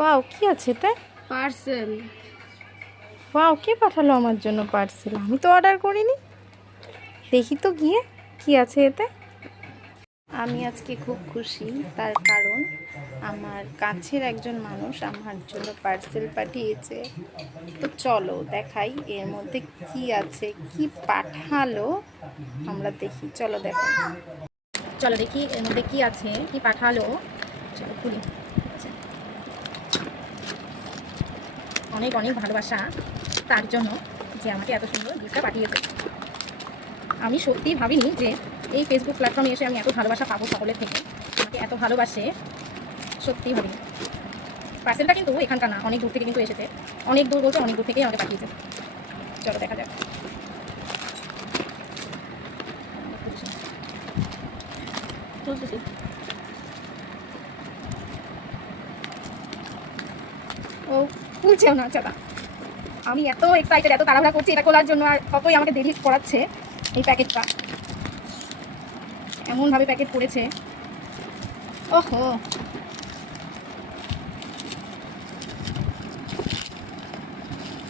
Wow, কি আছে এতে? পার্সেল। ওয়াও, কে পাঠালো আমার জন্য পার্সেল? আমি তো অর্ডার করিনি। দেখি তো গিয়ে কি আছে এতে। আমি আজকে খুব খুশি, তার কারণ আমার কাছের একজন মানুষ আমার জন্য পার্সেল পাঠিয়েছে। তো চলো দেখাই এর মধ্যে কি আছে, কি পাঠালো আমরা দেখি। চলো দেখো, চলো দেখি এর মধ্যে কি আছে, কি পাঠালো। চলো খুলি। অনেক অনেক ভালোবাসা তার জন্য যে আমাকে এত সুন্দর গিফটটা পাঠিয়েছে। আমি সত্যিই ভাবিনি যে এই ফেসবুক প্ল্যাটফর্মে এসে আমি এত ভালোবাসা পাবো সকলের থেকে। আমাকে এত ভালোবাসে সত্যিই ভাবিনি। পার্সেলটা কিন্তু এখানকার না, অনেক দূর থেকে কিন্তু এসেছে। অনেক দূর বলতে অনেক দূর থেকেই আমাকে পাঠিয়েছে। চলো দেখা যাক। ও খুলছেও না। আচ্ছা, আমি এত এক্সাইটেড, এত তাড়াহুড়া করছি এটা খোলার জন্য, আর কতই আমাকে দেরি করাচ্ছে এই প্যাকেটটা। এমনভাবে প্যাকেট করেছে। ওহো,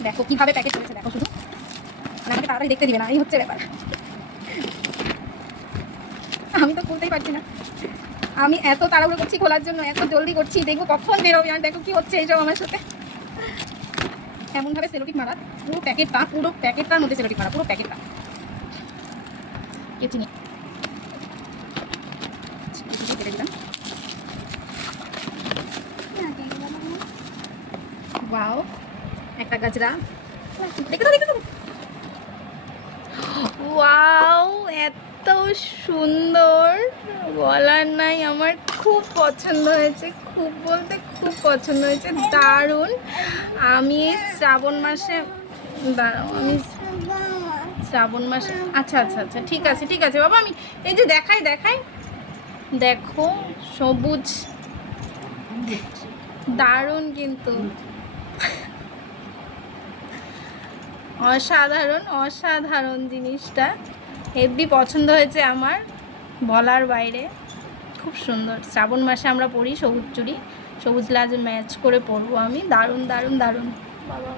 দেখো কিভাবে প্যাকেট করেছে, দেখো শুধু। মানে আমাকে তাড়াতাড়ি দেখতে দিবে না, এই হচ্ছে ব্যাপার। আমি তো খুলতেই পারছি না। আমি এত তাড়াহুড়ো করছি খোলার জন্য, এত জলদি করছি, দেখবো কখন বেরোবে। আর দেখো কি হচ্ছে এইসব আমার সাথে। এমনভাবে সেলোটিপ মারা পুরো প্যাকেটটার মধ্যে সেলোটিপ মারা পুরো প্যাকেটটা। কেচি নিয়ে কেটে দিলাম। ওয়াও, একটা গাজরা। দেখে তো, দেখে তো। ওয়াও, এত সুন্দর বলার নাই। আমার খুব পছন্দ হয়েছে, খুব বলতে খুব পছন্দ হয়েছে, দারুণ। আমি শ্রাবণ মাসে, দাঁড়াও, আমি শ্রাবণ মাসে, আচ্ছা আচ্ছা আচ্ছা, ঠিক আছে ঠিক আছে বাবা। আমি এই যে দেখাই দেখাই, দেখো সবুজ, দারুণ কিন্তু, অসাধারণ অসাধারণ জিনিসটা। হেভি পছন্দ হয়েছে আমার, বলার বাইরে। খুব সুন্দর। শ্রাবণ মাসে আমরা পরি সবুজ চুড়ি, সবুজ লাল ম্যাচ করে পরবো আমি। দারুণ দারুণ দারুণ বাবা।